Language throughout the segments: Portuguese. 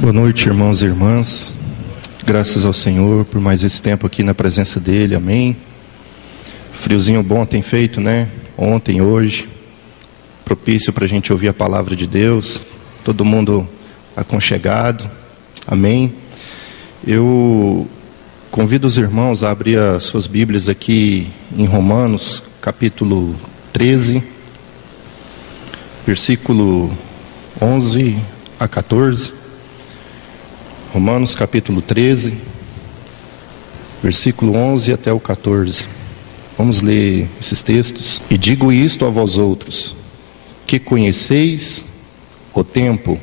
Boa noite, irmãos e irmãs. Graças ao Senhor por mais esse tempo aqui na presença dEle, amém. Friozinho bom tem feito, né? Ontem, hoje, propício para a gente ouvir a palavra de Deus. Todo mundo aconchegado, amém. Eu convido os irmãos a abrir as suas Bíblias aqui em Romanos, capítulo 13, versículo 11 a 14. Romanos capítulo 13, versículo 11 até o 14. Vamos ler esses textos. E digo isto a vós outros, que conheceis o tempo,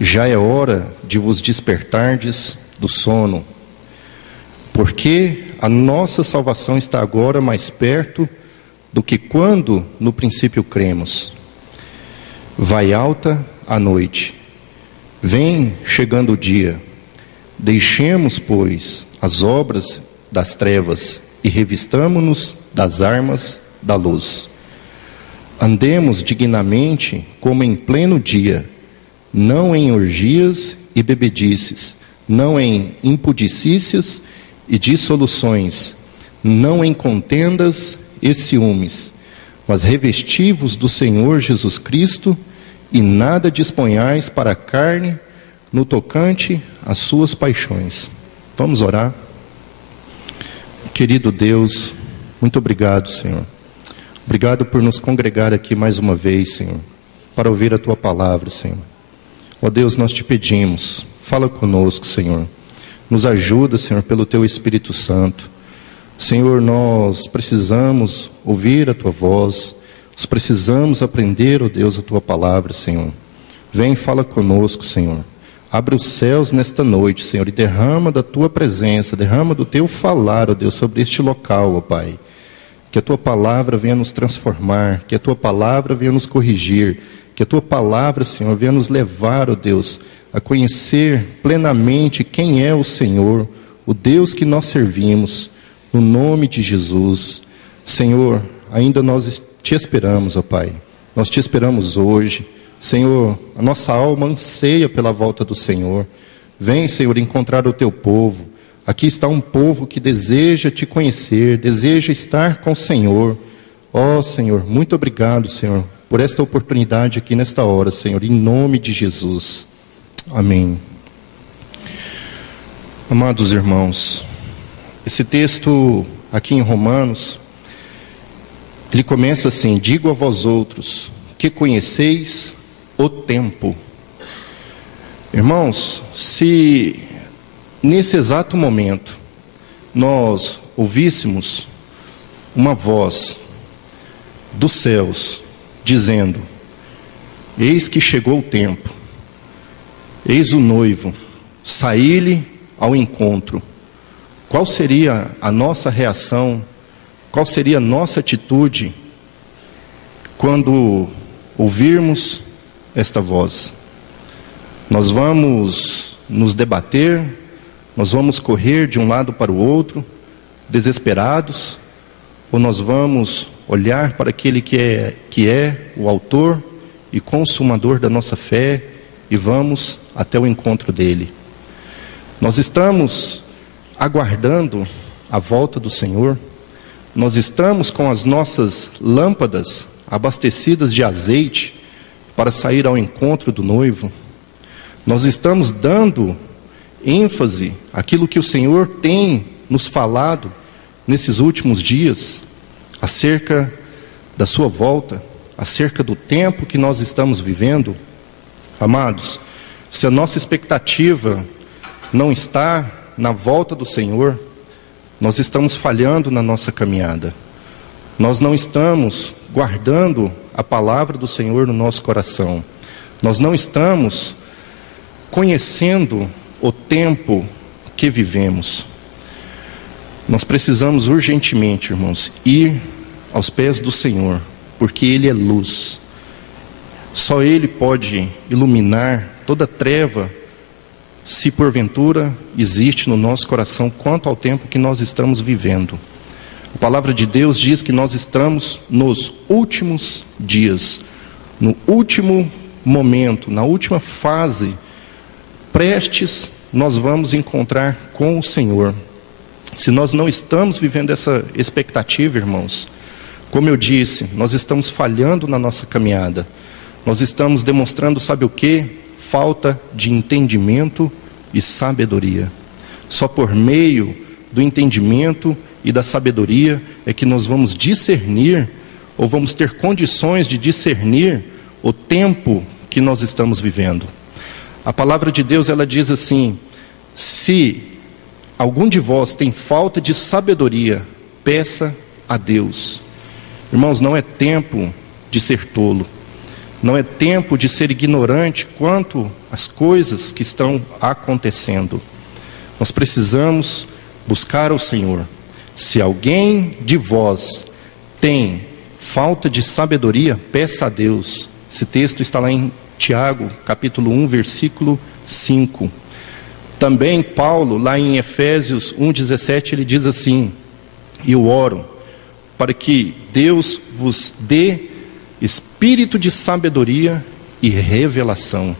já é hora de vos despertardes do sono, porque a nossa salvação está agora mais perto do que quando no princípio cremos. Vai alta a noite, vem chegando o dia. Deixemos, pois, as obras das trevas e revistamo-nos das armas da luz. Andemos dignamente como em pleno dia, não em orgias e bebedices, não em impudicícias e dissoluções, não em contendas e ciúmes, mas revesti-vos do Senhor Jesus Cristo e nada disponhais para a carne no tocante às suas paixões. Vamos orar? Querido Deus, muito obrigado, Senhor. Obrigado por nos congregar aqui mais uma vez, Senhor, para ouvir a Tua palavra, Senhor. Ó Deus, nós te pedimos, fala conosco, Senhor. Nos ajuda, Senhor, pelo Teu Espírito Santo. Senhor, nós precisamos ouvir a Tua voz, nós precisamos aprender, ó Deus, a Tua palavra, Senhor. Vem e fala conosco, Senhor. Abre os céus nesta noite, Senhor, e derrama da Tua presença, derrama do Teu falar, ó Deus, sobre este local, ó Pai. Que a Tua palavra venha nos transformar, que a Tua palavra venha nos corrigir, que a Tua palavra, Senhor, venha nos levar, ó Deus, a conhecer plenamente quem é o Senhor, o Deus que nós servimos, no nome de Jesus. Senhor, ainda nós te esperamos, ó Pai. Nós te esperamos hoje. Senhor, a nossa alma anseia pela volta do Senhor. Vem, Senhor, encontrar o Teu povo. Aqui está um povo que deseja Te conhecer, deseja estar com o Senhor. Ó Senhor, muito obrigado, Senhor, por esta oportunidade aqui nesta hora, Senhor, em nome de Jesus. Amém. Amados irmãos, esse texto aqui em Romanos, ele começa assim: digo a vós outros, que conheceis o tempo. Irmãos, se nesse exato momento nós ouvíssemos uma voz dos céus dizendo: eis que chegou o tempo, eis o noivo, saí-lhe ao encontro, qual seria a nossa reação? Qual seria a nossa atitude quando ouvirmos esta voz? Nós vamos nos debater, nós vamos correr de um lado para o outro, desesperados, ou nós vamos olhar para aquele que é o autor e consumador da nossa fé e vamos até o encontro dele? Nós estamos aguardando a volta do Senhor. Nós estamos com as nossas lâmpadas abastecidas de azeite para sair ao encontro do noivo. Nós estamos dando ênfase àquilo que o Senhor tem nos falado nesses últimos dias, acerca da sua volta, acerca do tempo que nós estamos vivendo. Amados, se a nossa expectativa não está na volta do Senhor, nós estamos falhando na nossa caminhada. Nós não estamos guardando a palavra do Senhor no nosso coração. Nós não estamos conhecendo o tempo que vivemos. Nós precisamos urgentemente, irmãos, ir aos pés do Senhor, porque Ele é luz. Só Ele pode iluminar toda treva, se porventura existe no nosso coração, quanto ao tempo que nós estamos vivendo. A palavra de Deus diz que nós estamos nos últimos dias, no último momento, na última fase prestes nós vamos encontrar com o Senhor. Se nós não estamos vivendo essa expectativa, irmãos, como eu disse, nós estamos falhando na nossa caminhada. Nós estamos demonstrando, sabe o quê? Falta de entendimento e sabedoria. Só por meio do entendimento e da sabedoria é que nós vamos discernir, ou vamos ter condições de discernir o tempo que nós estamos vivendo. A palavra de Deus, ela diz assim: se algum de vós tem falta de sabedoria, peça a Deus. Irmãos, não é tempo de ser tolo. Não é tempo de ser ignorante quanto às coisas que estão acontecendo. Nós precisamos buscar ao Senhor. Se alguém de vós tem falta de sabedoria, peça a Deus. Esse texto está lá em Tiago, capítulo 1, versículo 5. Também Paulo, lá em Efésios 1,17, ele diz assim: eu oro para que Deus vos dê espírito de sabedoria e revelação.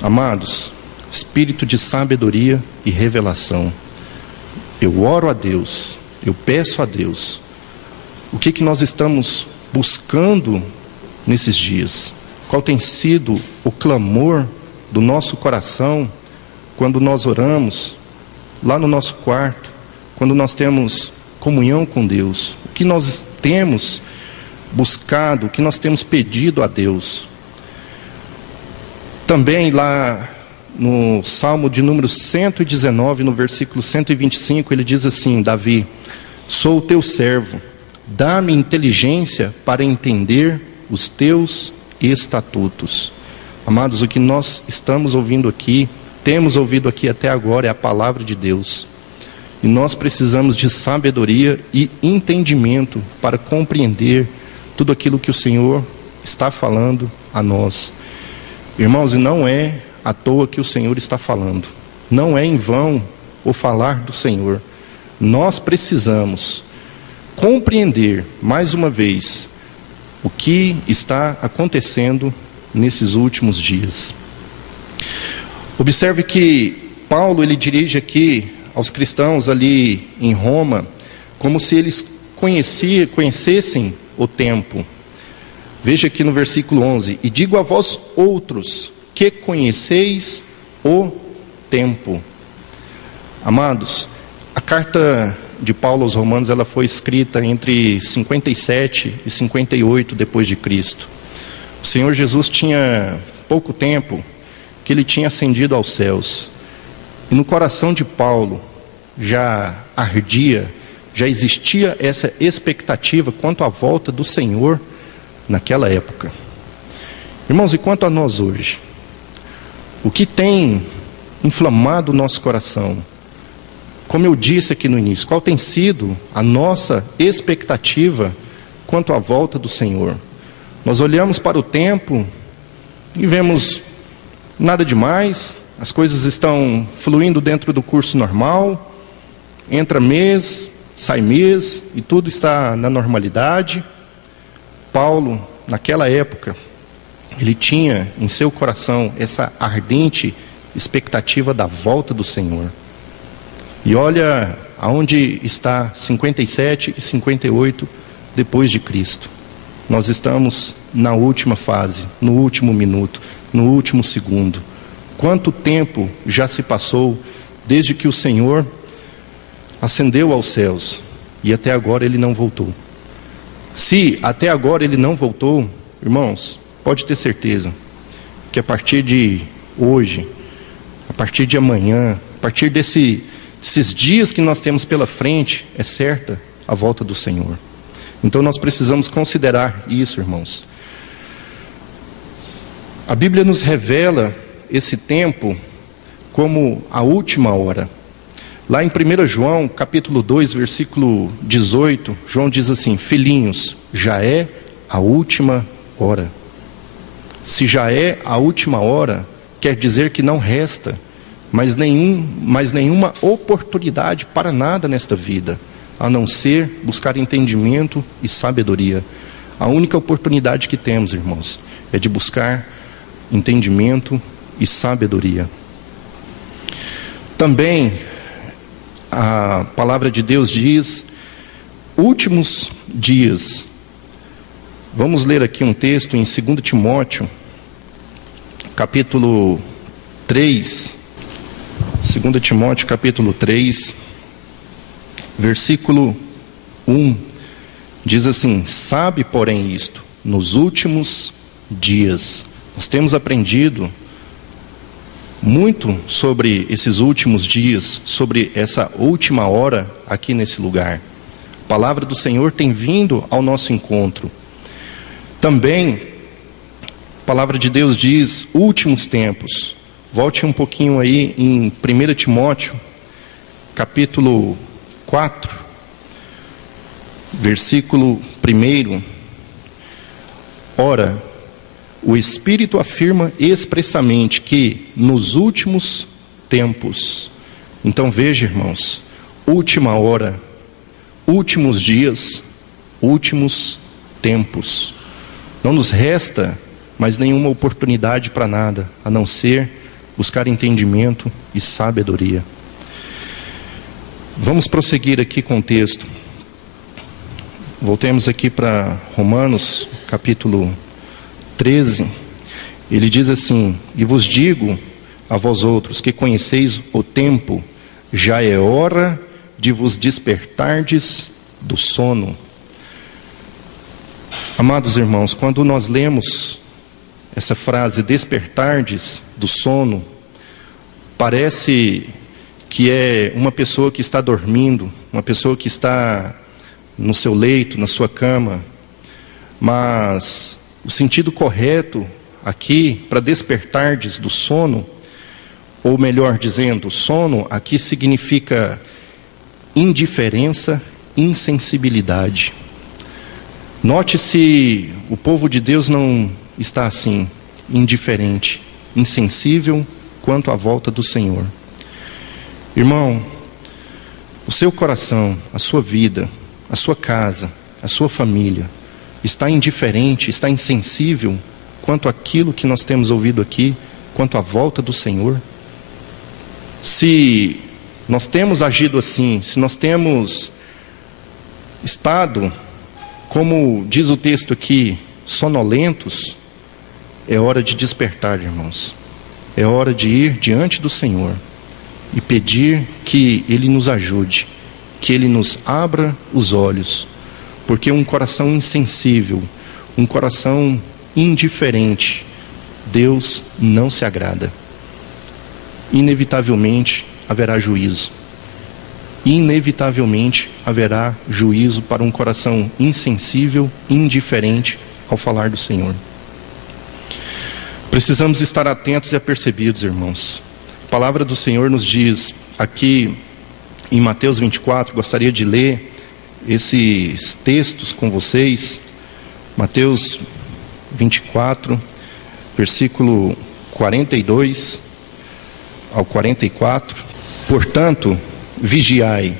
Amados, espírito de sabedoria e revelação. Eu oro a Deus, eu peço a Deus. O que nós estamos buscando nesses dias? Qual tem sido o clamor do nosso coração quando nós oramos lá no nosso quarto, quando nós temos comunhão com Deus? O que nós temos buscado, o que nós temos pedido a Deus? Também lá no Salmo de número 119, no versículo 125, ele diz assim: Davi, sou o teu servo, dá-me inteligência para entender os teus estatutos. Amados, o que nós estamos ouvindo aqui, temos ouvido aqui até agora, é a palavra de Deus. E nós precisamos de sabedoria e entendimento para compreender tudo aquilo que o Senhor está falando a nós. Irmãos, e não é à toa que o Senhor está falando. Não é em vão o falar do Senhor. Nós precisamos compreender, mais uma vez, o que está acontecendo nesses últimos dias. Observe que Paulo, ele dirige aqui aos cristãos ali em Roma, como se eles conhecessem o tempo. Veja aqui no versículo 11: e digo a vós outros, que conheceis o tempo. Amados, a carta de Paulo aos Romanos, ela foi escrita entre 57 e 58 depois de Cristo. O Senhor Jesus tinha pouco tempo que ele tinha ascendido aos céus. E no coração de Paulo já ardia, já existia essa expectativa quanto à volta do Senhor naquela época. Irmãos, e quanto a nós hoje? O que tem inflamado o nosso coração? Como eu disse aqui no início, qual tem sido a nossa expectativa quanto à volta do Senhor? Nós olhamos para o tempo e vemos nada demais, as coisas estão fluindo dentro do curso normal, entra mês, sai mês e tudo está na normalidade. Paulo, naquela época, ele tinha em seu coração essa ardente expectativa da volta do Senhor. E olha aonde está 57 e 58 depois de Cristo. Nós estamos na última fase, no último minuto, no último segundo. Quanto tempo já se passou desde que o Senhor ascendeu aos céus e até agora ele não voltou? Se até agora ele não voltou, irmãos, pode ter certeza que a partir de hoje, a partir de amanhã, a partir desses dias que nós temos pela frente, é certa a volta do Senhor. Então nós precisamos considerar isso, irmãos. A Bíblia nos revela esse tempo como a última hora. Lá em 1 João, capítulo 2, versículo 18, João diz assim: filhinhos, já é a última hora. Se já é a última hora, quer dizer que não resta mais nenhuma oportunidade para nada nesta vida, a não ser buscar entendimento e sabedoria. A única oportunidade que temos, irmãos, é de buscar entendimento e sabedoria. Também a palavra de Deus diz, últimos dias. Vamos ler aqui um texto em 2 Timóteo, capítulo 3. 2 Timóteo, capítulo 3, versículo 1. Diz assim: sabe, porém, isto, nos últimos dias. Nós temos aprendido muito sobre esses últimos dias, sobre essa última hora aqui nesse lugar. A palavra do Senhor tem vindo ao nosso encontro. Também, a palavra de Deus diz, últimos tempos. Volte um pouquinho aí em 1 Timóteo, capítulo 4, versículo 1. Ora, o Espírito afirma expressamente que nos últimos tempos. Então veja, irmãos, última hora, últimos dias, últimos tempos. Não nos resta mais nenhuma oportunidade para nada, a não ser buscar entendimento e sabedoria. Vamos prosseguir aqui com o texto. Voltemos aqui para Romanos, capítulo 13. Ele diz assim: e vos digo a vós outros que conheceis o tempo, já é hora de vos despertardes do sono. Amados irmãos, quando nós lemos essa frase, despertardes do sono, parece que é uma pessoa que está dormindo, uma pessoa que está no seu leito, na sua cama. Mas o sentido correto aqui, para despertardes do sono, ou melhor dizendo, sono aqui significa indiferença, insensibilidade. Note se o povo de Deus não está assim, indiferente, insensível quanto à volta do Senhor. Irmão, o seu coração, a sua vida, a sua casa, a sua família, está indiferente, está insensível quanto àquilo que nós temos ouvido aqui, quanto à volta do Senhor? Se nós temos agido assim, se nós temos estado, como diz o texto aqui, sonolentos, é hora de despertar, irmãos. É hora de ir diante do Senhor e pedir que Ele nos ajude, que Ele nos abra os olhos, porque um coração insensível, um coração indiferente, Deus não se agrada. Inevitavelmente haverá juízo. Inevitavelmente haverá juízo para um coração insensível, indiferente ao falar do Senhor. Precisamos estar atentos e apercebidos, irmãos. A palavra do Senhor nos diz aqui em Mateus 24, gostaria de ler esses textos com vocês. Mateus 24, versículo 42 ao 44. Portanto, vigiai,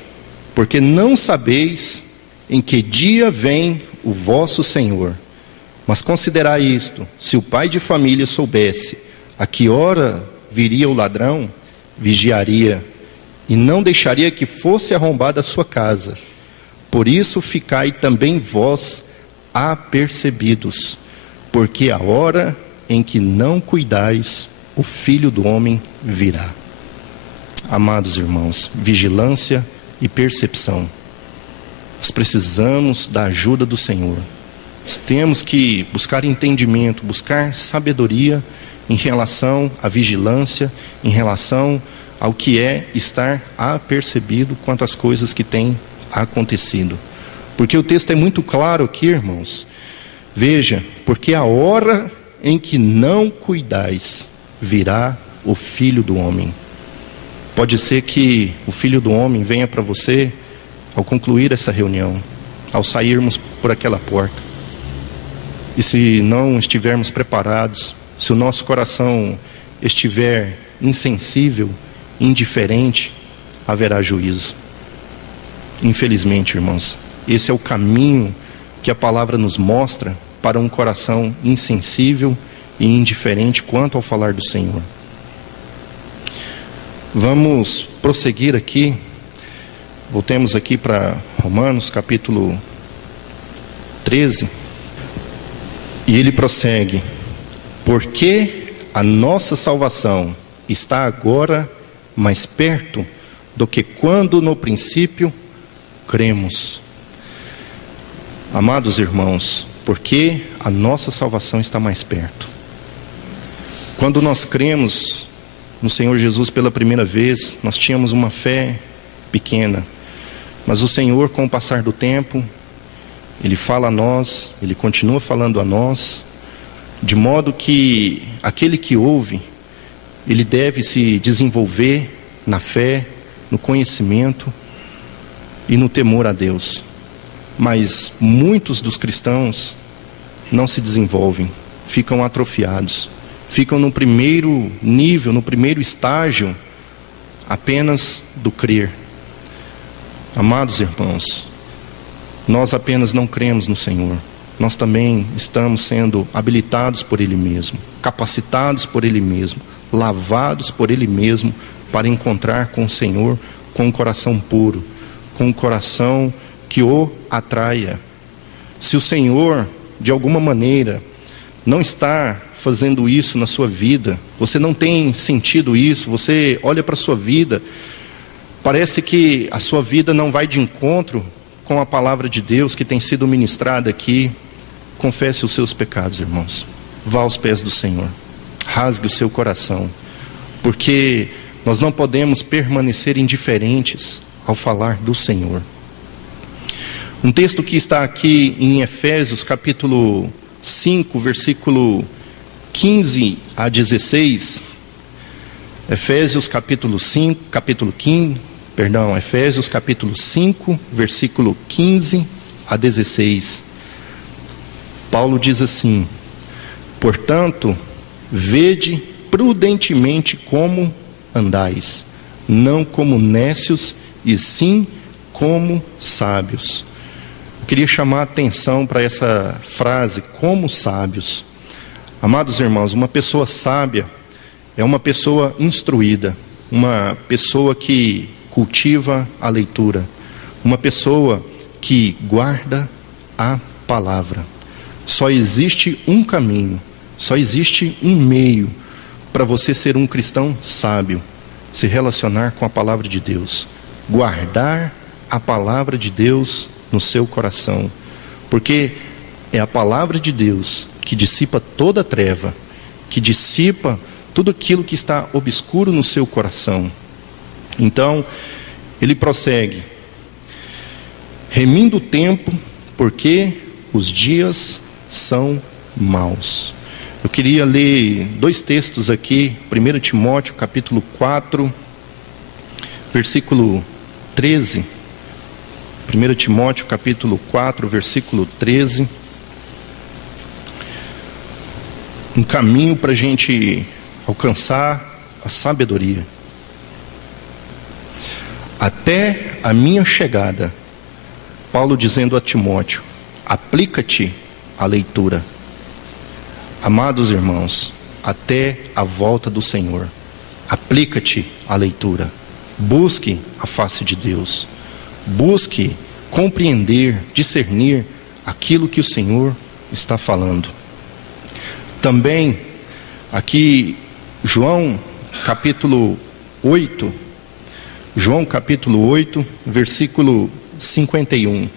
porque não sabeis em que dia vem o vosso Senhor. Mas considerai isto: se o pai de família soubesse a que hora viria o ladrão, vigiaria, e não deixaria que fosse arrombada a sua casa. Por isso ficai também vós apercebidos, porque a hora em que não cuidais, o Filho do Homem virá. Amados irmãos, vigilância e percepção. Nós precisamos da ajuda do Senhor. Nós temos que buscar entendimento, buscar sabedoria em relação à vigilância, em relação ao que é estar apercebido quanto às coisas que têm acontecido. Porque o texto é muito claro aqui, irmãos. Veja, porque a hora em que não cuidais, virá o Filho do Homem. Pode ser que o Filho do Homem venha para você ao concluir essa reunião, ao sairmos por aquela porta. E se não estivermos preparados, se o nosso coração estiver insensível, indiferente, haverá juízo. Infelizmente, irmãos, esse é o caminho que a palavra nos mostra para um coração insensível e indiferente quanto ao falar do Senhor. Vamos prosseguir aqui. Voltemos aqui para Romanos capítulo 13. E ele prossegue: porque a nossa salvação está agora mais perto do que quando no princípio cremos. Amados irmãos, porque a nossa salvação está mais perto. Quando nós cremos no Senhor Jesus pela primeira vez, nós tínhamos uma fé pequena, mas o Senhor, com o passar do tempo, Ele fala a nós, Ele continua falando a nós, de modo que aquele que ouve, ele deve se desenvolver na fé, no conhecimento e no temor a Deus. Mas muitos dos cristãos não se desenvolvem, ficam atrofiados, ficam no primeiro nível, no primeiro estágio apenas do crer. Amados irmãos, nós apenas não cremos no Senhor, nós também estamos sendo habilitados por Ele mesmo, capacitados por Ele mesmo, lavados por Ele mesmo, para encontrar com o Senhor com um coração puro, com um coração que o atraia. Se o Senhor, de alguma maneira, não está fazendo isso na sua vida, você não tem sentido isso, você olha para a sua vida, parece que a sua vida não vai de encontro com a palavra de Deus que tem sido ministrada aqui, confesse os seus pecados, irmãos. Vá aos pés do Senhor, rasgue o seu coração, porque nós não podemos permanecer indiferentes ao falar do Senhor. Um texto que está aqui em Efésios capítulo 5, versículo 15 a 16. Efésios capítulo 5, versículo 15 a 16. Paulo diz assim: portanto, vede prudentemente como andais, não como nécios, e sim como sábios. Eu queria chamar a atenção para essa frase, como sábios. Amados irmãos, uma pessoa sábia é uma pessoa instruída, uma pessoa que cultiva a leitura, uma pessoa que guarda a palavra. Só existe um caminho, só existe um meio para você ser um cristão sábio: se relacionar com a palavra de Deus, guardar a palavra de Deus no seu coração, porque é a palavra de Deus que dissipa toda treva, que dissipa tudo aquilo que está obscuro no seu coração. Então, ele prossegue: remindo o tempo, porque os dias são maus. Eu queria ler dois textos aqui, 1 Timóteo capítulo 4, versículo 13. 1 Timóteo capítulo 4, versículo 13. Um caminho para a gente alcançar a sabedoria. Até a minha chegada, Paulo dizendo a Timóteo: aplica-te à leitura. Amados irmãos, até a volta do Senhor, aplica-te à leitura. Busque a face de Deus. Busque compreender, discernir aquilo que o Senhor está falando. Também, aqui, João capítulo 8, versículo 51.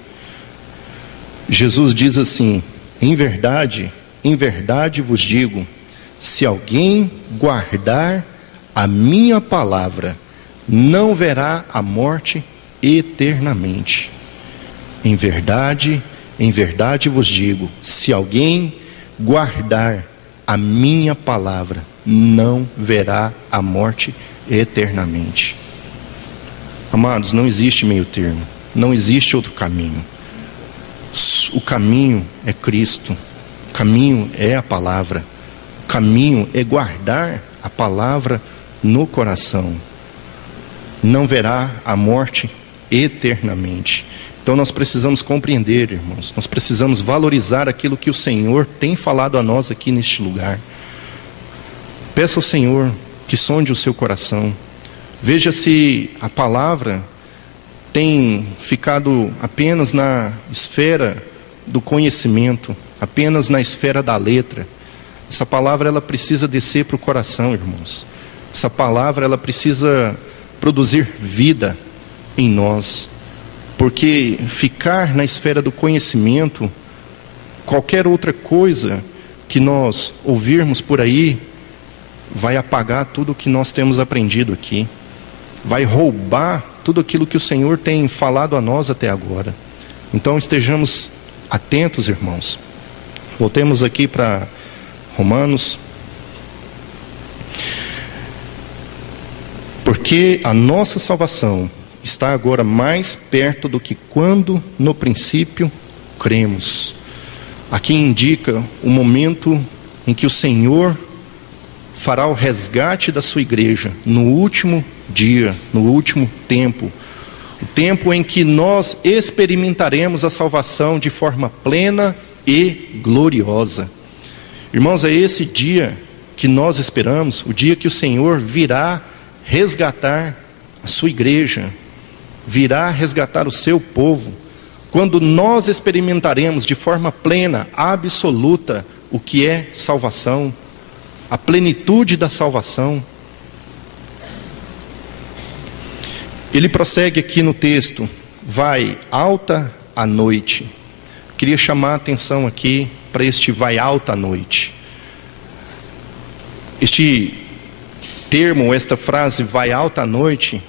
Jesus diz assim: em verdade vos digo, se alguém guardar a minha palavra, não verá a morte eternamente. Em verdade vos digo, se alguém guardar a minha palavra, não verá a morte eternamente. Amados, não existe meio termo, não existe outro caminho. O caminho é Cristo, o caminho é a palavra, o caminho é guardar a palavra no coração. Não verá a morte eternamente. Então nós precisamos compreender, irmãos, nós precisamos valorizar aquilo que o Senhor tem falado a nós aqui neste lugar. Peça ao Senhor que sonde o seu coração. Veja se a palavra tem ficado apenas na esfera do conhecimento, apenas na esfera da letra. Essa palavra, ela precisa descer para o coração, irmãos. Essa palavra, ela precisa produzir vida em nós. Porque ficar na esfera do conhecimento, qualquer outra coisa que nós ouvirmos por aí, vai apagar tudo o que nós temos aprendido aqui. Vai roubar tudo aquilo que o Senhor tem falado a nós até agora. Então estejamos atentos, irmãos. Voltemos aqui para Romanos. Porque a nossa salvação está agora mais perto do que quando no princípio cremos. Aqui indica o momento em que o Senhor fará o resgate da sua igreja no último dia, no último tempo. O tempo em que nós experimentaremos a salvação de forma plena e gloriosa. Irmãos, é esse dia que nós esperamos, o dia que o Senhor virá resgatar a sua igreja, virá resgatar o seu povo, quando nós experimentaremos de forma plena, absoluta, o que é salvação, a plenitude da salvação. Ele prossegue aqui no texto, vai alta a noite. Queria chamar a atenção aqui para este vai alta a noite. Este termo, esta frase, vai alta a noite,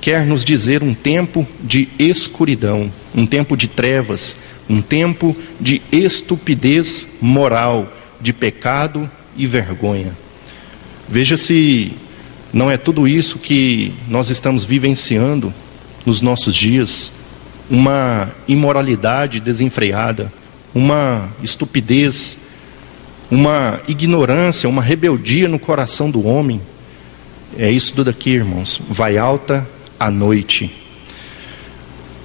quer nos dizer um tempo de escuridão, um tempo de trevas, um tempo de estupidez moral, de pecado e vergonha. Veja se não é tudo isso que nós estamos vivenciando nos nossos dias, uma imoralidade desenfreada, uma estupidez, uma ignorância, uma rebeldia no coração do homem. É isso tudo aqui, irmãos, vai alta a noite.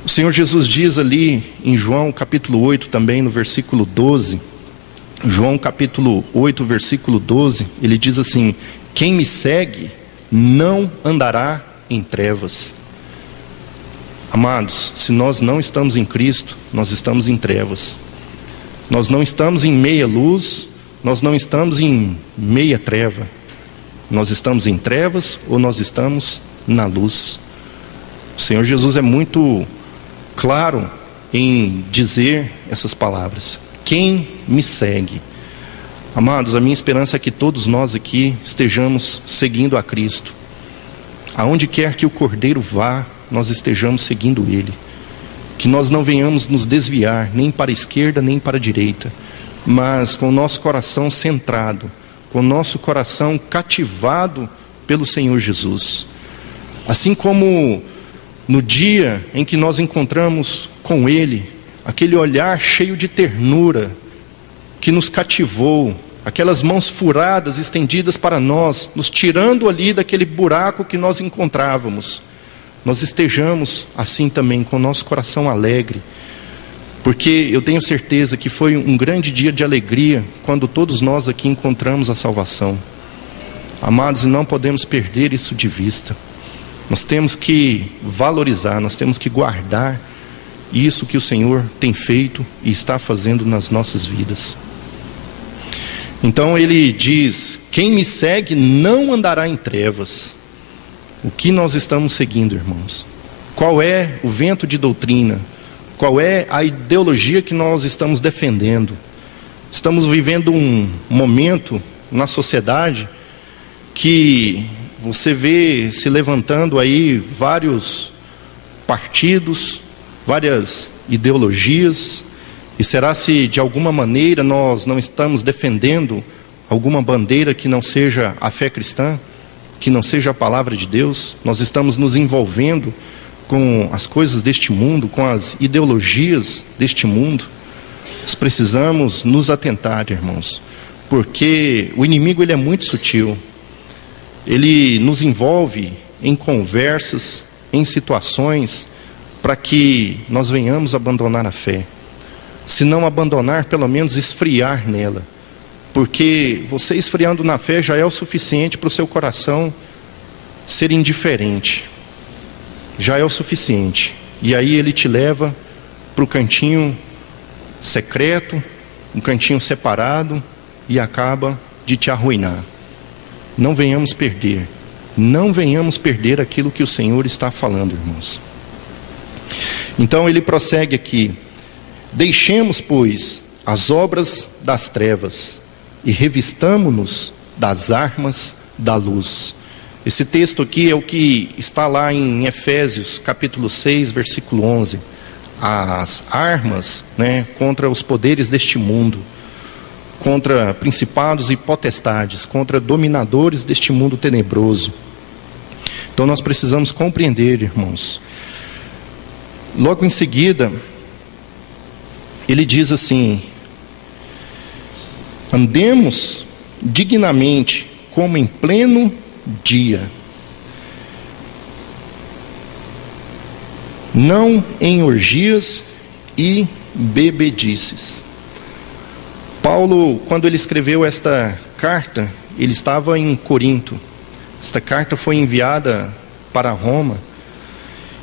O Senhor Jesus diz ali em João capítulo 8 também no versículo 12, João capítulo 8 versículo 12, ele diz assim: quem me segue não andará em trevas. Amados, se nós não estamos em Cristo, nós estamos em trevas. Nós não estamos em meia luz, nós não estamos em meia treva. Nós estamos em trevas ou nós estamos na luz. O Senhor Jesus é muito claro em dizer essas palavras. Quem me segue? Amados, a minha esperança é que todos nós aqui estejamos seguindo a Cristo. Aonde quer que o Cordeiro vá, nós estejamos seguindo Ele. Que nós não venhamos nos desviar, nem para a esquerda, nem para a direita, mas com o nosso coração centrado, com o nosso coração cativado pelo Senhor Jesus. Assim como no dia em que nós encontramos com Ele, aquele olhar cheio de ternura, que nos cativou, aquelas mãos furadas estendidas para nós, nos tirando ali daquele buraco que nós encontrávamos, nós estejamos assim também com o nosso coração alegre, porque eu tenho certeza que foi um grande dia de alegria quando todos nós aqui encontramos a salvação. Amados, não podemos perder isso de vista. Nós temos que valorizar, nós temos que guardar isso que o Senhor tem feito e está fazendo nas nossas vidas. Então ele diz: quem me segue não andará em trevas. O que nós estamos seguindo, irmãos? Qual é o vento de doutrina? Qual é a ideologia que nós estamos defendendo? Estamos vivendo um momento na sociedade que você vê se levantando aí vários partidos, várias ideologias. E será se de alguma maneira nós não estamos defendendo alguma bandeira que não seja a fé cristã, que não seja a palavra de Deus? Nós estamos nos envolvendo com as coisas deste mundo, com as ideologias deste mundo. Nós precisamos nos atentar, irmãos, porque o inimigo ele é muito sutil. Ele nos envolve em conversas, em situações, para que nós venhamos abandonar a fé. Se não abandonar, pelo menos esfriar nela. Porque você esfriando na fé já é o suficiente para o seu coração ser indiferente já é o suficiente. E aí ele te leva para o cantinho secreto, um cantinho separado, e acaba de te arruinar. Não venhamos perder aquilo que o Senhor está falando, irmãos. Então ele prossegue aqui: deixemos, pois, as obras das trevas e revistamo-nos das armas da luz. Esse texto aqui é o que está lá em Efésios, capítulo 6, versículo 11. As armas, contra os poderes deste mundo, contra principados e potestades, contra dominadores deste mundo tenebroso. Então nós precisamos compreender, irmãos. Logo em seguida, ele diz assim: andemos dignamente como em pleno dia, não em orgias e bebedices. Paulo, quando ele escreveu esta carta, ele estava em Corinto. Esta carta foi enviada para Roma,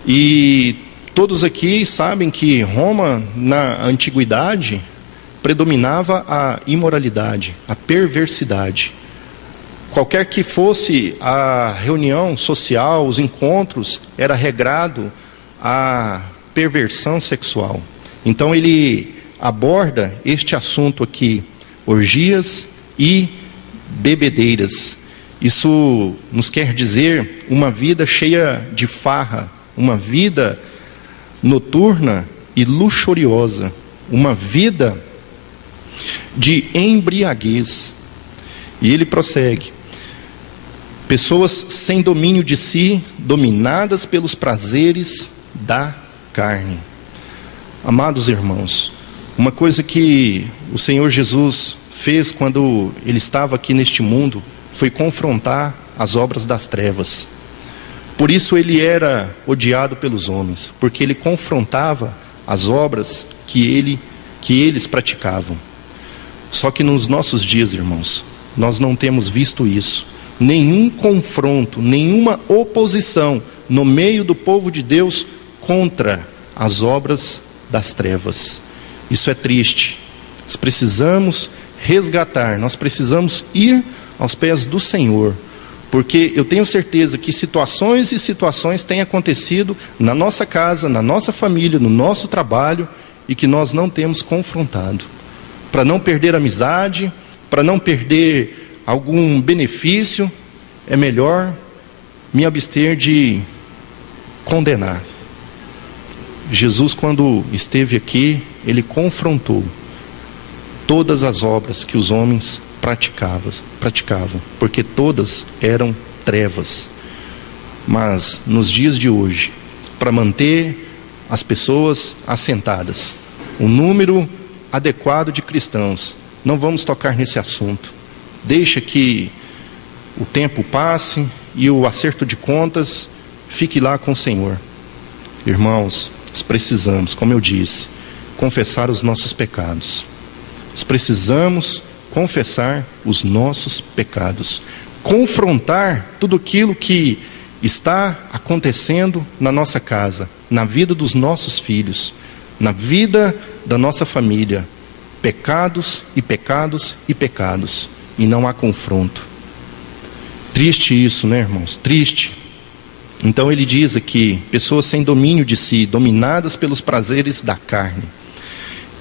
e todos aqui sabem que Roma, na antiguidade, predominava a imoralidade, a perversidade. Qualquer que fosse a reunião social, os encontros, era regrado a perversão sexual. Então ele aborda este assunto aqui: orgias e bebedeiras. Isso nos quer dizer uma vida cheia de farra, uma vida noturna e luxuriosa, uma vida de embriaguez. E ele prossegue: pessoas sem domínio de si, dominadas pelos prazeres da carne. Amados irmãos, uma coisa que o Senhor Jesus fez quando ele estava aqui neste mundo foi confrontar as obras das trevas. Por isso ele era odiado pelos homens, porque ele confrontava as obras que eles praticavam. Só que nos nossos dias, irmãos, nós não temos visto isso. Nenhum confronto, nenhuma oposição no meio do povo de Deus contra as obras das trevas. Isso é triste. Nós precisamos resgatar, nós precisamos ir aos pés do Senhor, porque eu tenho certeza que situações e situações têm acontecido na nossa casa, na nossa família, no nosso trabalho, e que nós não temos confrontado. Para não perder amizade, para não perder algum benefício, é melhor me abster de condenar. Jesus, quando esteve aqui, ele confrontou todas as obras que os homens praticavam, porque todas eram trevas. Mas nos dias de hoje, para manter as pessoas assentadas, um número adequado de cristãos, não vamos tocar nesse assunto. Deixa que o tempo passe e o acerto de contas fique lá com o Senhor. Irmãos, nós precisamos, como eu disse, confessar os nossos pecados. Nós precisamos confessar os nossos pecados, confrontar tudo aquilo que está acontecendo na nossa casa, na vida dos nossos filhos, na vida da nossa família. Pecados e pecados e pecados, e não há confronto. Triste isso, né, irmãos? Triste. Então ele diz aqui: pessoas sem domínio de si, dominadas pelos prazeres da carne,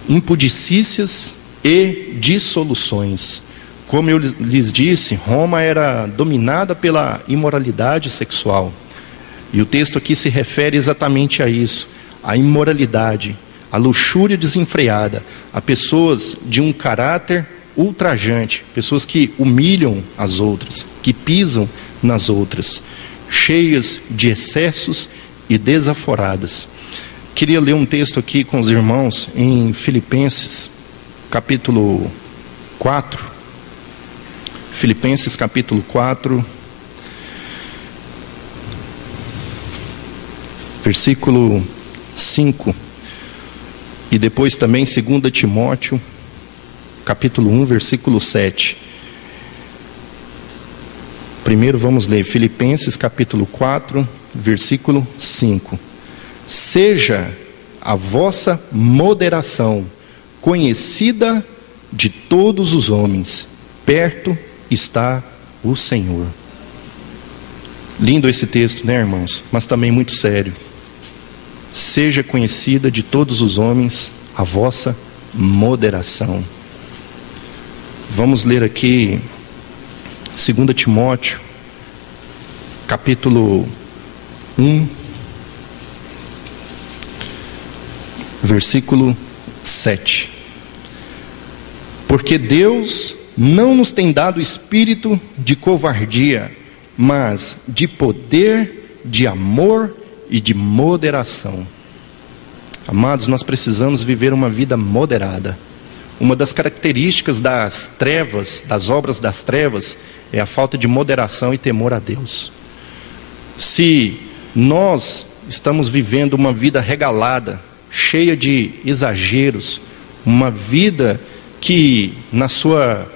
impudicícias e dissoluções. Como eu lhes disse, Roma era dominada pela imoralidade sexual. E o texto aqui se refere exatamente a isso: a imoralidade, a luxúria desenfreada, a pessoas de um caráter ultrajante, pessoas que humilham as outras, que pisam nas outras, cheias de excessos e desaforadas. Queria ler um texto aqui com os irmãos em Filipenses, capítulo 4. Filipenses, capítulo 4, versículo 5. E depois também 2 Timóteo, capítulo 1, versículo 7. Primeiro vamos ler Filipenses capítulo 4, versículo 5. Seja a vossa moderação conhecida de todos os homens, perto está o Senhor. Lindo esse texto, né, irmãos? Mas também muito sério. Seja conhecida de todos os homens a vossa moderação. Vamos ler aqui 2 Timóteo, capítulo 1, versículo 7. Porque Deus não nos tem dado espírito de covardia, mas de poder, de amor e de moderação. Amados, nós precisamos viver uma vida moderada. Uma das características das trevas, das obras das trevas, é a falta de moderação e temor a Deus. Se nós estamos vivendo uma vida regalada, cheia de exageros, uma vida que na sua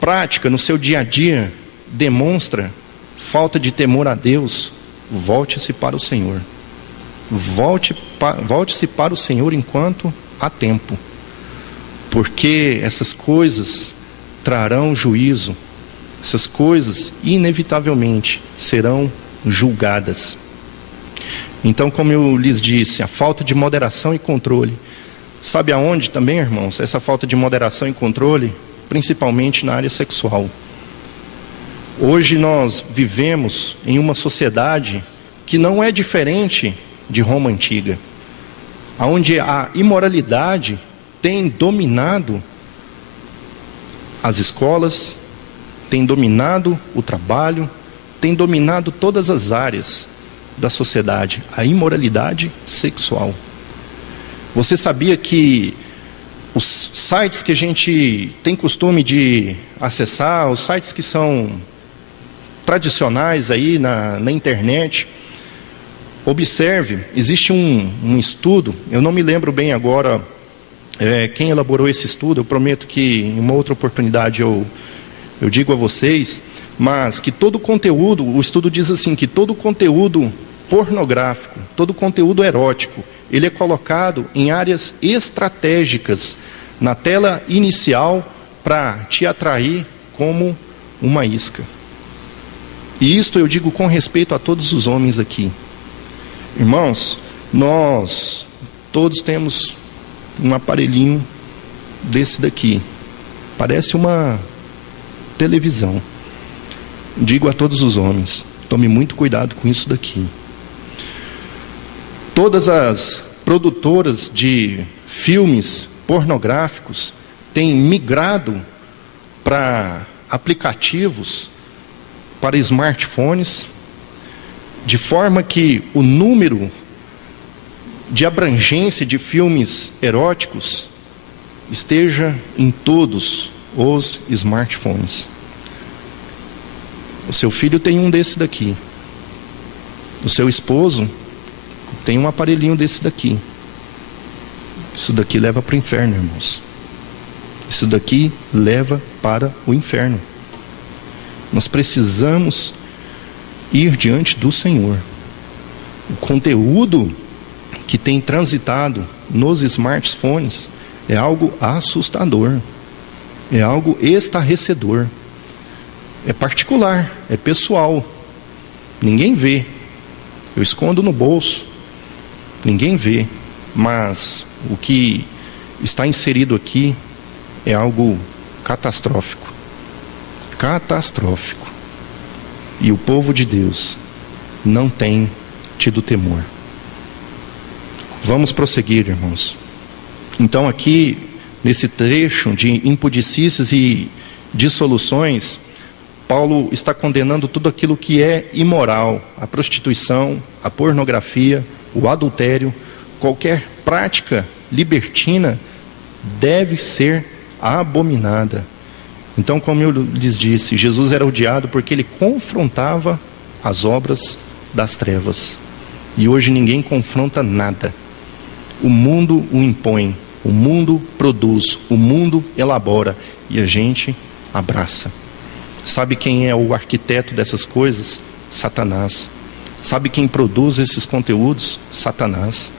prática, no seu dia a dia, demonstra falta de temor a Deus, volte-se para o Senhor. Volte-se para o Senhor enquanto há tempo. Porque essas coisas trarão juízo, essas coisas inevitavelmente serão julgadas. Então, como eu lhes disse, a falta de moderação e controle. Sabe aonde também, irmãos? Essa falta de moderação e controle, principalmente na área sexual. Hoje nós vivemos em uma sociedade que não é diferente de Roma antiga, onde a imoralidade tem dominado as escolas, tem dominado o trabalho, tem dominado todas as áreas da sociedade, a imoralidade sexual. Você sabia que os sites que a gente tem costume de acessar, os sites que são tradicionais aí na internet, observe, existe um estudo, eu não me lembro bem agora quem elaborou esse estudo, eu prometo que em uma outra oportunidade eu digo a vocês, mas que todo conteúdo, o estudo diz assim, que todo conteúdo pornográfico, todo conteúdo erótico, ele é colocado em áreas estratégicas, na tela inicial, para te atrair como uma isca. E isto eu digo com respeito a todos os homens aqui. Irmãos, nós todos temos um aparelhinho desse daqui, parece uma televisão. Digo a todos os homens, tome muito cuidado com isso daqui. Todas as produtoras de filmes pornográficos têm migrado para aplicativos, para smartphones, de forma que o número de abrangência de filmes eróticos esteja em todos os smartphones. O seu filho tem um desse daqui. O seu esposo tem um aparelhinho desse daqui. Isso daqui leva para o inferno, irmãos. Isso daqui leva para o inferno. Nós precisamos ir diante do Senhor. O conteúdo que tem transitado nos smartphones é algo assustador, é algo estarrecedor, é particular, é pessoal, ninguém vê, eu escondo no bolso, ninguém vê, mas o que está inserido aqui é algo catastrófico, catastrófico, e o povo de Deus não tem tido temor. Vamos prosseguir, irmãos. Então aqui, nesse trecho de impudicícias e dissoluções, Paulo está condenando tudo aquilo que é imoral, a prostituição, a pornografia, o adultério, qualquer prática libertina deve ser abominada. Então, como eu lhes disse, Jesus era odiado porque ele confrontava as obras das trevas. E hoje ninguém confronta nada. O mundo o impõe, o mundo produz, o mundo elabora e a gente abraça. Sabe quem é o arquiteto dessas coisas? Satanás. Sabe quem produz esses conteúdos? Satanás.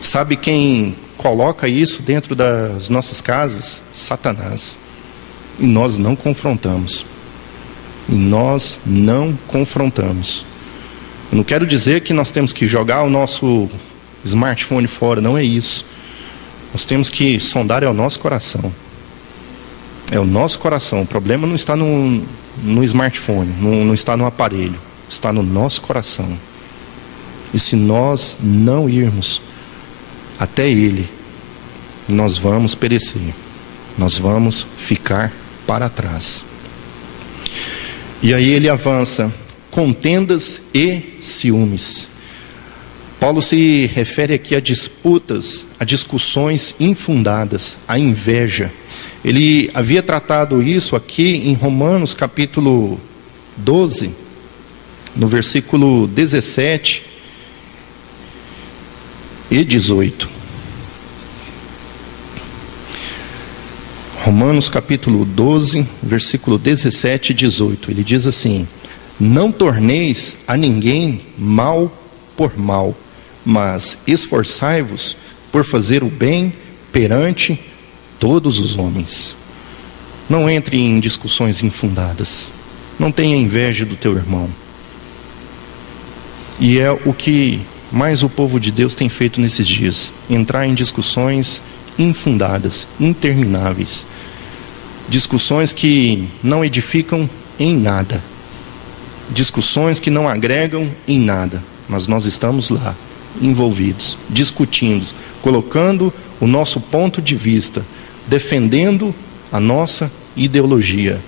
Sabe quem coloca isso dentro das nossas casas? Satanás. E nós não confrontamos. E nós não confrontamos. Eu não quero dizer que nós temos que jogar o nosso smartphone fora, não é isso. Nós temos que sondar o nosso coração. É o nosso coração. O problema não está no smartphone, não está no aparelho, está no nosso coração. E se nós não irmos até Ele, nós vamos perecer, nós vamos ficar para trás. E aí ele avança: contendas e ciúmes. Paulo se refere aqui a disputas, a discussões infundadas, a inveja. Ele havia tratado isso aqui em Romanos capítulo 12, no versículo 17 e 18. Romanos capítulo 12, versículo 17 e 18. Ele diz assim: não torneis a ninguém mal por mal, mas esforçai-vos por fazer o bem perante todos os homens. Não entre em discussões infundadas. Não tenha inveja do teu irmão. E é o que mais o povo de Deus tem feito nesses dias: entrar em discussões infundadas, intermináveis. Discussões que não edificam em nada. Discussões que não agregam em nada. Mas nós estamos lá, envolvidos, discutindo, colocando o nosso ponto de vista, defendendo a nossa ideologia.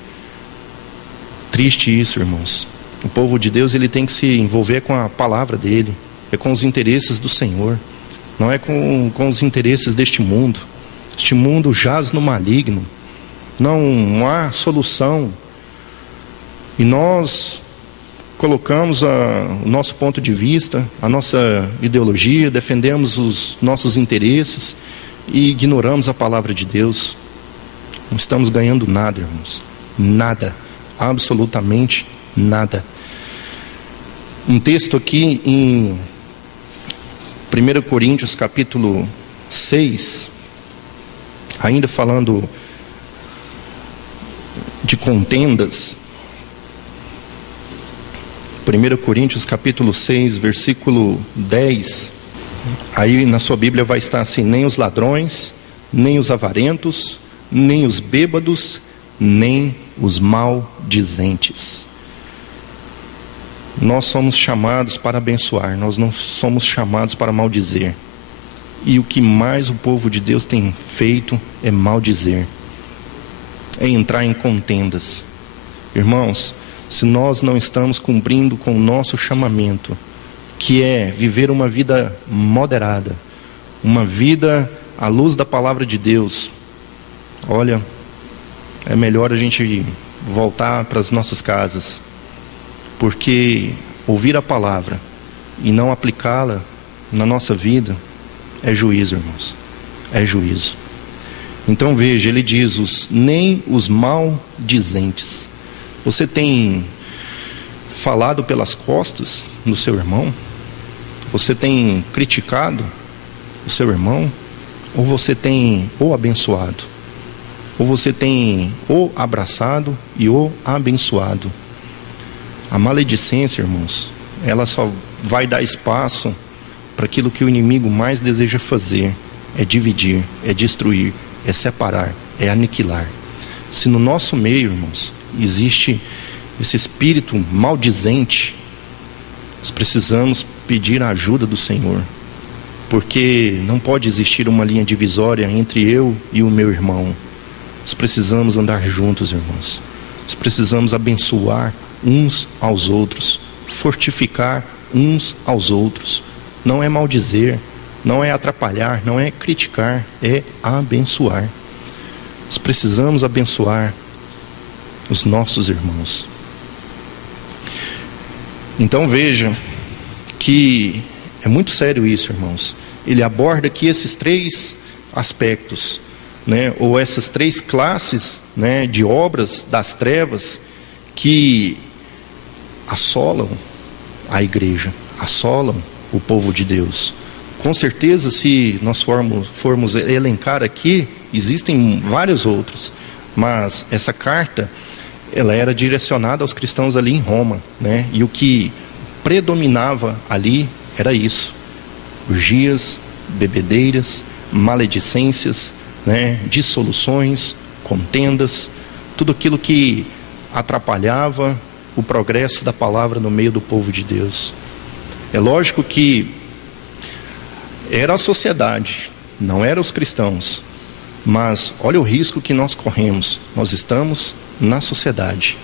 Triste isso, irmãos. O povo de Deus, ele tem que se envolver com a palavra dele, é com os interesses do Senhor, não é com os interesses deste mundo. Este mundo jaz no maligno, não há solução, e nós colocamos o nosso ponto de vista, a nossa ideologia, defendemos os nossos interesses e ignoramos a palavra de Deus. Não estamos ganhando nada, irmãos. Nada. Absolutamente nada. Um texto aqui em 1 Coríntios capítulo 6, ainda falando de contendas. 1 Coríntios capítulo 6, versículo 10. Aí na sua Bíblia vai estar assim: nem os ladrões, nem os avarentos, nem os bêbados, nem os maldizentes. Nós somos chamados para abençoar, nós não somos chamados para maldizer. E o que mais o povo de Deus tem feito é maldizer, é entrar em contendas. Irmãos, se nós não estamos cumprindo com o nosso chamamento, que é viver uma vida moderada, uma vida à luz da palavra de Deus, olha, é melhor a gente voltar para as nossas casas, porque ouvir a palavra e não aplicá-la na nossa vida é juízo, irmãos, é juízo. Então veja, ele diz: nem os maldizentes. Você tem falado pelas costas do seu irmão? Você tem criticado o seu irmão? Ou você tem o abençoado? Ou você tem o abraçado e o abençoado? A maledicência, irmãos, ela só vai dar espaço para aquilo que o inimigo mais deseja fazer: é dividir, é destruir, é separar, é aniquilar. Se no nosso meio, irmãos, existe esse espírito maldizente, nós precisamos pedir a ajuda do Senhor, porque não pode existir uma linha divisória entre eu e o meu irmão. Nós precisamos andar juntos, irmãos. Nós precisamos abençoar uns aos outros, fortificar uns aos outros. Não é maldizer, não é atrapalhar, não é criticar, é abençoar. Nós precisamos abençoar os nossos irmãos. Então veja que é muito sério isso, irmãos. Ele aborda aqui esses três aspectos, né, ou essas três classes, né, de obras das trevas que assolam a igreja, assolam o povo de Deus. Com certeza, se nós formos elencar aqui, existem vários outros, mas essa carta, ela era direcionada aos cristãos ali em Roma, né? E o que predominava ali era isso: orgias, bebedeiras, maledicências, né? Dissoluções, contendas, tudo aquilo que atrapalhava o progresso da palavra no meio do povo de Deus. É lógico que era a sociedade, não eram os cristãos, mas olha o risco que nós corremos. Nós estamos na sociedade,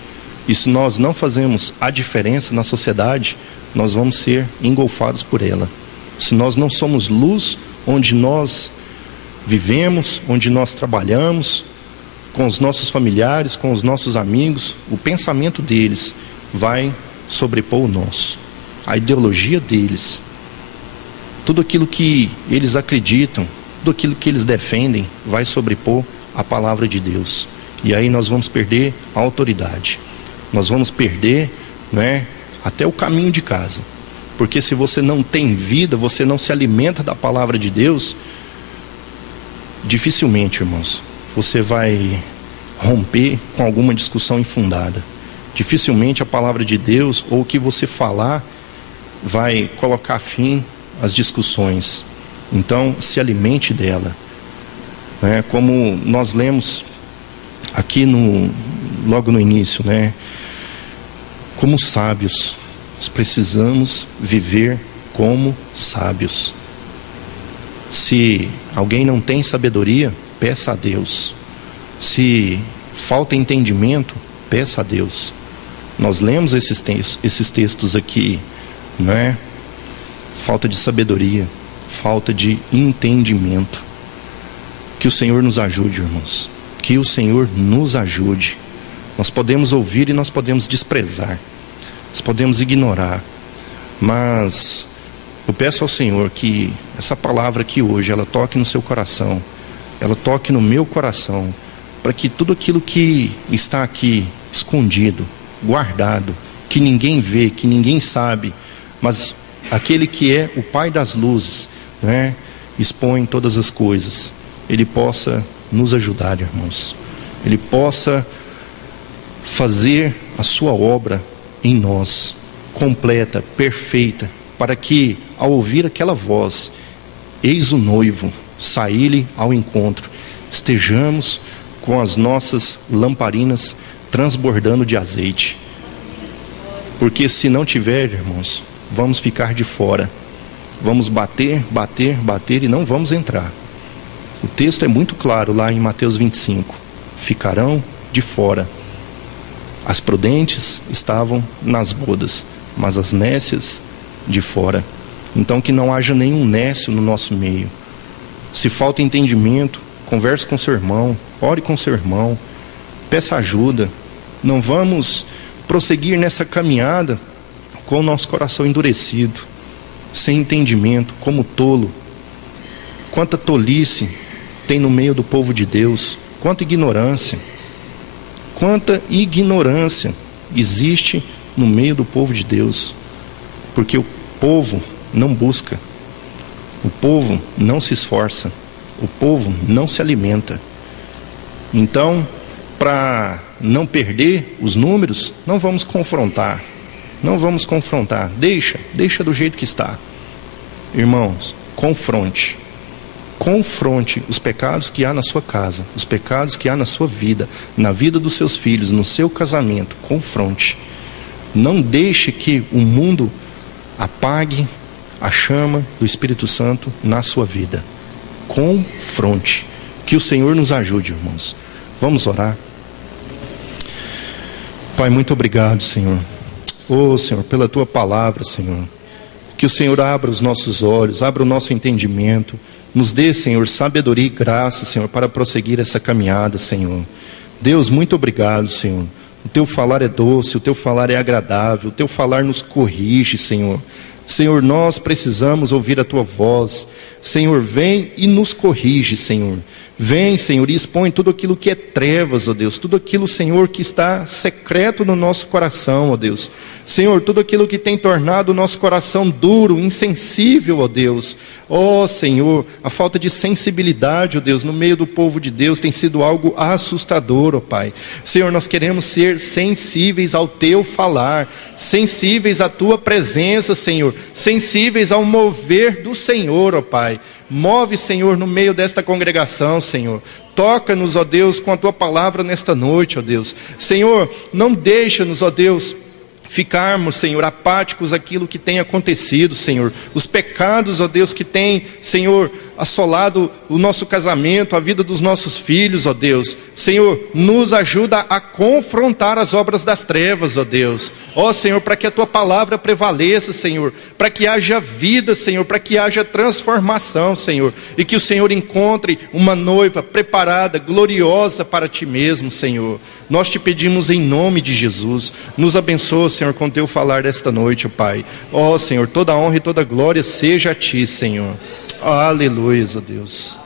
e se nós não fazemos a diferença na sociedade, nós vamos ser engolfados por ela. Se nós não somos luz onde nós vivemos, onde nós trabalhamos, com os nossos familiares, com os nossos amigos, o pensamento deles vai sobrepor o nosso, a ideologia deles, tudo aquilo que eles acreditam, tudo aquilo que eles defendem vai sobrepor a palavra de Deus. E aí nós vamos perder a autoridade, nós vamos perder, né, até o caminho de casa. Porque se você não tem vida, você não se alimenta da palavra de Deus, dificilmente, irmãos, você vai romper com alguma discussão infundada. Dificilmente a palavra de Deus, ou o que você falar, vai colocar fim às discussões. Então, se alimente dela, né? Como nós lemos aqui logo no início, né? Como sábios, nós precisamos viver como sábios. Se alguém não tem sabedoria, peça a Deus. Se falta entendimento, peça a Deus. Nós lemos esses textos aqui, não é? Falta de sabedoria, falta de entendimento. Que o Senhor nos ajude, irmãos. Que o Senhor nos ajude. Nós podemos ouvir e nós podemos desprezar, nós podemos ignorar, mas eu peço ao Senhor que essa palavra aqui hoje, ela toque no seu coração, ela toque no meu coração, para que tudo aquilo que está aqui escondido, guardado, que ninguém vê, que ninguém sabe, mas aquele que é o Pai das luzes, né, expõe todas as coisas, Ele possa nos ajudar, irmãos. Ele possa fazer a sua obra em nós, completa, perfeita, para que, ao ouvir aquela voz, eis o noivo, saí-lhe ao encontro, estejamos com as nossas lamparinas transbordando de azeite. Porque se não tiver, irmãos, vamos ficar de fora, vamos bater e não vamos entrar. O texto é muito claro lá em Mateus 25, ficarão de fora. As prudentes estavam nas bodas, mas as nécias de fora. Então que não haja nenhum nécio no nosso meio. Se falta entendimento, converse com seu irmão, ore com seu irmão, peça ajuda. Não vamos prosseguir nessa caminhada com o nosso coração endurecido, sem entendimento, como tolo. Quanta tolice tem no meio do povo de Deus, quanta ignorância existe no meio do povo de Deus, porque o povo não busca, o povo não se esforça, o povo não se alimenta. Então, para não perder os números, não vamos confrontar, deixa do jeito que está. Irmãos, confronte os pecados que há na sua casa, os pecados que há na sua vida, na vida dos seus filhos, no seu casamento. Confronte. Não deixe que o mundo apague a chama do Espírito Santo na sua vida. Confronte. Que o Senhor nos ajude, irmãos. Vamos orar. Pai, muito obrigado, Senhor. Senhor, pela tua palavra, Senhor. Que o Senhor abra os nossos olhos, abra o nosso entendimento. Nos dê, Senhor, sabedoria e graça, Senhor, para prosseguir essa caminhada, Senhor. Deus, muito obrigado, Senhor. O teu falar é doce, o teu falar é agradável, o teu falar nos corrige, Senhor. Senhor, nós precisamos ouvir a Tua voz. Senhor, vem e nos corrige, Senhor. Vem, Senhor, e expõe tudo aquilo que é trevas, ó Deus. Tudo aquilo, Senhor, que está secreto no nosso coração, ó Deus. Senhor, tudo aquilo que tem tornado o nosso coração duro, insensível, ó Deus. Ó Senhor, a falta de sensibilidade, ó Deus, no meio do povo de Deus tem sido algo assustador, ó Pai. Senhor, nós queremos ser sensíveis ao Teu falar, sensíveis à Tua presença, Senhor, sensíveis ao mover do Senhor, ó Pai. Move, Senhor, no meio desta congregação, Senhor. Toca-nos, ó Deus, com a Tua palavra nesta noite, ó Deus. Senhor, não deixa-nos, ó Deus, ficarmos, Senhor, apáticos àquilo que tem acontecido, Senhor. Os pecados, ó Deus, que tem, Senhor, assolado o nosso casamento, a vida dos nossos filhos, ó Deus. Senhor, nos ajuda a confrontar as obras das trevas, ó Deus. Ó Senhor, para que a Tua palavra prevaleça, Senhor. Para que haja vida, Senhor. Para que haja transformação, Senhor. E que o Senhor encontre uma noiva preparada, gloriosa para Ti mesmo, Senhor. Nós Te pedimos em nome de Jesus. Nos abençoa, Senhor, com Teu falar desta noite, ó Pai. Ó Senhor, toda a honra e toda a glória seja a Ti, Senhor. Aleluia, ó Deus.